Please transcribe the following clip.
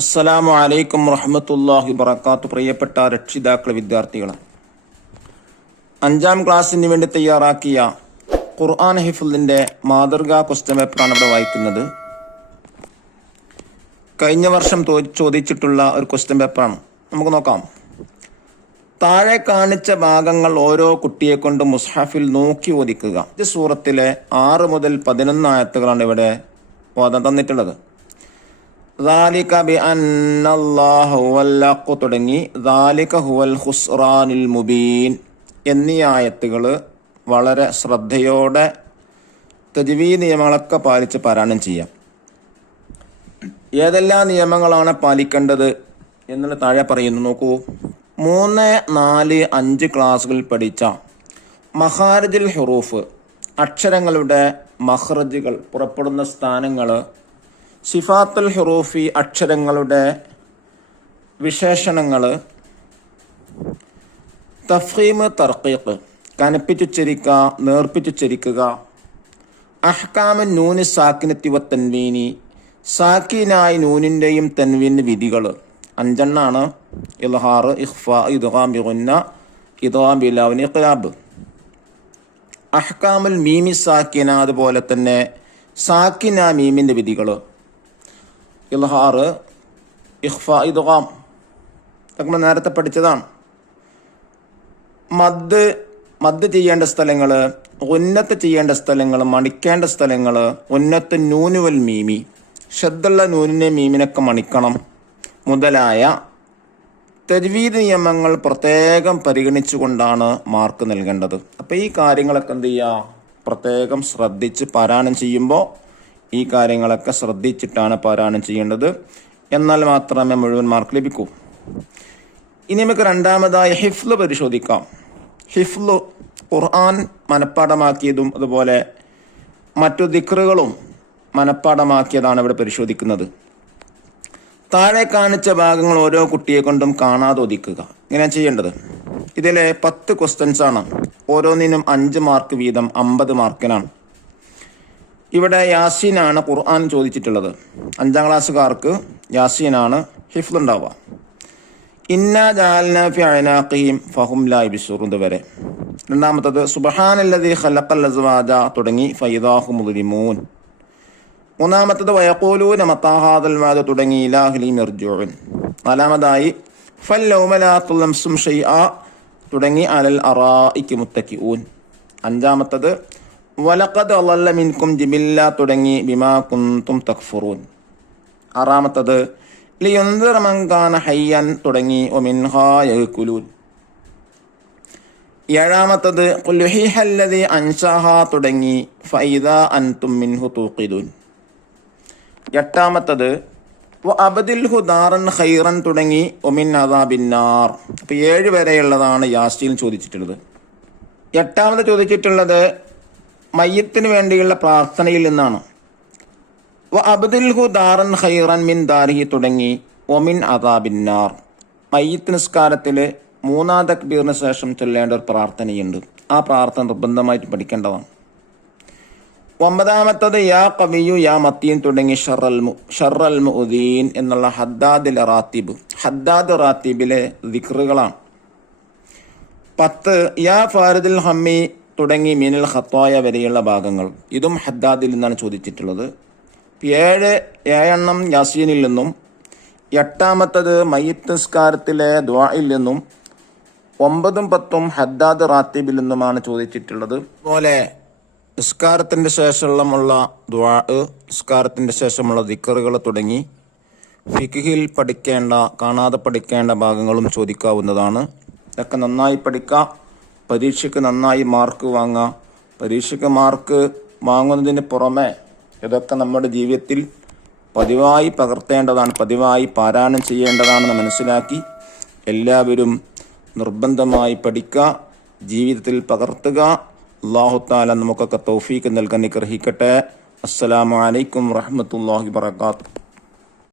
അസ്സലാമു അലൈക്കും വറഹ്മത്തുള്ളാഹി വബറകാതുഹു. പ്രിയപ്പെട്ട രക്ഷിതാക്കളെ, വിദ്യാർത്ഥികളെ, 5ാം ക്ലാസ്സിന് വേണ്ടി തയ്യാറാക്കിയ ഖുർആൻ ഹിഫ്ളിന്റെ മാതൃകാ ക്വസ്റ്റ്യൻ പേപ്പറാണ് ഇവിടെ വായിക്കുന്നത്. കഴിഞ്ഞ വർഷം ചോദിച്ചിട്ടുള്ള ഒരു ക്വസ്റ്റ്യൻ പേപ്പറാണ്. നമുക്ക് നോക്കാം. താഴെ കാണിച്ച ഭാഗങ്ങൾ ഓരോ കുട്ടിയെ കൊണ്ട് മുസ്ഹഫിൽ നോക്കി ഓദിക്കുക. ഈ സൂറത്തിലെ 6 മുതൽ 11 ആയത്തുകളാണ് ഇവിടെ ഓതാൻ തന്നിട്ടുള്ളത്. ذَلِكَ بِأَنَّ اللَّهَ هُوَ الْحَقُّ തുടങ്ങി ذَلِكَ هُوَ الْخُسْرَانُ الْمُبِينُ എന്നീ ആയത്തുകൾ വളരെ ശ്രദ്ധയോടെ തജ്വീദ് നിയമങ്ങളൊക്കെ പാലിച്ച് പാരായണം ചെയ്യാം. ഏതെല്ലാം നിയമങ്ങളാണ് പാലിക്കേണ്ടത് എന്നുള്ള താഴെ പറയുന്നു. നോക്കൂ. 3, 4, 5 ക്ലാസ്സുകളിൽ പഠിച്ച മഖാരിജുൽ ഹുറൂഫ്, അക്ഷരങ്ങളുടെ മഖ്റജുകൾ, പുറപ്പെടുന്ന സ്ഥാനങ്ങൾ, സിഫാത്തുൽ ഹുറൂഫി, അക്ഷരങ്ങളുടെ വിശേഷണങ്ങൾ, തഫ്ഖീമ്, തർഖീഖ്, കനപ്പിച്ചുച്ചരിക്കുക, നേർപ്പിച്ചുച്ചരിക്കുക, അഹ്കാമു നൂനി സാക്കിനത്തി വ തൻവീനി, സാക്കിനായി നൂനിൻ്റെയും തൻവീൻ്റെ വിധികൾ 5 എണ്ണാണ്. ഇൽഹാർ, ഇഖ്ഫാ, ഇദ്ഗാം ബിഗുന്ന, ഇദ്ഗാം ബിലാവിൻ, ഇഖ്ലാബ്. അഹ്കാമുൽ മീമി സാക്കിന, അതുപോലെ തന്നെ സാക്കിന മീമിൻ്റെ വിധികൾ, ഇൽഹാർ, ഇഖ്ഫാ, ഇദ്ഗാം, നമ്മൾ നേരത്തെ പഠിച്ചതാണ്. മദ് ചെയ്യേണ്ട സ്ഥലങ്ങൾ, ഉന്നത്ത് ചെയ്യേണ്ട സ്ഥലങ്ങൾ, മണിക്കേണ്ട സ്ഥലങ്ങൾ, ഉന്നത്ത് നൂനുവൽ മീമി, ഷദ്ദുള്ള നൂനിനെ മീമിനൊക്കെ മണിക്കണം മുതലായ തജ്വീദ് നിയമങ്ങൾ പ്രത്യേകം പരിഗണിച്ചുകൊണ്ടാണ് മാർക്ക് നൽകേണ്ടത്. അപ്പോൾ ഈ കാര്യങ്ങളൊക്കെ എന്ത് ചെയ്യുക, പ്രത്യേകം ശ്രദ്ധിച്ച് പാരായണം ചെയ്യുമ്പോൾ ഈ കാര്യങ്ങളൊക്കെ ശ്രദ്ധിച്ചിട്ടാണ് പാരായണം ചെയ്യേണ്ടത്. എന്നാൽ മാത്രമേ മുഴുവൻ മാർക്ക് ലഭിക്കൂ. ഇനി നമുക്ക് രണ്ടാമതായി ഹിഫ്ള് പരിശോധിക്കാം. ഹിഫ്ള് ഖുർആൻ മനഃപ്പാഠമാക്കിയതും അതുപോലെ മറ്റു ദിക്റുകളും മനഃപ്പാഠമാക്കിയതാണ് ഇവിടെ പരിശോധിക്കുന്നത്. താഴെ കാണിച്ച ഭാഗങ്ങൾ ഓരോ കുട്ടിയെ കൊണ്ടും കാണാതെ ഒതുക്കുക. ഇങ്ങനെ ചെയ്യേണ്ടത്. ഇതിലെ 10 ക്വസ്റ്റ്യൻസ് ആണ്. ഓരോന്നിനും 5 മാർക്ക് വീതം 50 മാർക്കിനാണ്. ഇവിടെ യാസീനാണ് ഖുർആൻ ചോദിച്ചിട്ടുള്ളത്. 5ാം ക്ലാസ്സുകാർക്ക് യാസീനാണ് ഹിഫ്ള് ഉണ്ടാവുക. ഇന്നാ ജഅൽനാ ഫി അഅനാഖിഹിം ഫഹും ലാ യബ്സുറൂൻ വരെ. രണ്ടാമത്തത് സുബ്ഹാനല്ലദീ ഖലഖൽ അസ്വാജ തുടങ്ങി ഫൈദാഹും മുദ്ലിമൂൻ. മൂന്നാമത്തത് വയഖൂലൂന മതാ ഹാദൽ വഅദ് തുടങ്ങി ഇലാഹി മർജൂൻ. നാലാമതായി ഫല്ലൗമ ലാ തുലംസും ഷൈആ തുടങ്ങി അലൽ അറായികി മുത്തക്കിഊൻ. അഞ്ചാമത്തത് വലഖദ് അളല്ല മിൻകും ജിബില്ല തുടങ്ങി ബിമാ കുൻതും തക്ഫുറൂൻ. ആറാമത്തത് ലിയുൻദിറ മൻ കാന ഹയ്യൻ തുടങ്ങി വമിൻഹാ യഅകുലൂൻ. ഏഴാമത്തത് ഖുൽ യുഹീഹല്ലദീ അൻശാഹാ തുടങ്ങി ഫഇദാ അൻതും മിൻഹു തൂഖിദൂൻ. എട്ടാമത്തത് വഅബ്ദിൽഹു ദാറൻ ഖൈറൻ തുടങ്ങി വമിൻ അദാബിന്നാർ. അപ്പോൾ 7 വരെയുള്ളതാണ് യാസീൻ ചോദിച്ചിട്ടുള്ളത്. എട്ടാമത് ചോദിച്ചിട്ടുള്ളത് മയ്യത്തിന് വേണ്ടിയുള്ള പ്രാർത്ഥനയിൽ നിന്നാണ്. വഅബ്ദിൽഹു ദാറൻ ഖൈറൻ മിൻ ദാരിഹി തുടങ്ങി വമിൻ അദാബിന്നാർ. മയ്യിത്ത് നിസ്കാരത്തിൽ 3ാം തക്ബീറിന് ശേഷം ചൊല്ലേണ്ട ഒരു പ്രാർത്ഥനയുണ്ട്. ആ പ്രാർത്ഥന നിർബന്ധമായിട്ട് പഠിക്കേണ്ടതാണ്. 9ാമത്തത് യാ ഖവിയ്യു യാ മത്തീൻ തുടങ്ങി ഷർറൽ മുഅ്ദീൻ എന്നുള്ള ഹദ്ദാദ് റാത്തീബിലെ ദിക്റുകളാണ്. 10 യാ ഫാരിദുൽ ഹമ്മി തുടങ്ങി മിനൽ ഖത്തായ വരെയുള്ള ഭാഗങ്ങൾ. ഇതും ഹദ്ദാദിൽ നിന്നാണ് ചോദിച്ചിട്ടുള്ളത്. 7 എണ്ണം യാസീനിൽ നിന്നും, 8ാമത്തത് മയ്യിത്ത് നിസ്കാരത്തിലെ ദുആയിൽ നിന്നും, 9ഉം 10ഉം ഹദ്ദാദ് റാത്തീബിൽ നിന്നുമാണ് ചോദിച്ചിട്ടുള്ളത്. അതുപോലെ നിസ്കാരത്തിൻ്റെ ശേഷമുള്ള ദുആ, നിസ്കാരത്തിൻ്റെ ശേഷമുള്ള ദിക്റുകൾ തുടങ്ങി ഫിഖ്ഹിൽ പഠിക്കേണ്ട, കാണാതെ പഠിക്കേണ്ട ഭാഗങ്ങളും ചോദിക്കാവുന്നതാണ്. ഇതൊക്കെ നന്നായി പഠിക്കുക. പരീക്ഷയ്ക്ക് നന്നായി മാർക്ക് വാങ്ങുക. പരീക്ഷയ്ക്ക് മാർക്ക് വാങ്ങുന്നതിന് പുറമെ ഇതൊക്കെ നമ്മുടെ ജീവിതത്തിൽ പതിവായി പകർത്തേണ്ടതാണ്, പതിവായി പാരായണം ചെയ്യേണ്ടതാണെന്ന് മനസ്സിലാക്കി എല്ലാവരും നിർബന്ധമായി പഠിക്കുക, ജീവിതത്തിൽ പകർത്തുക. അല്ലാഹു തആല നമുക്കൊക്കെ തൗഫീഖ് നൽകാൻ അനുഗ്രഹിക്കട്ടെ. അസ്സലാമു അലൈക്കും വറഹ്മത്തുള്ളാഹി വബറകാതുഹു.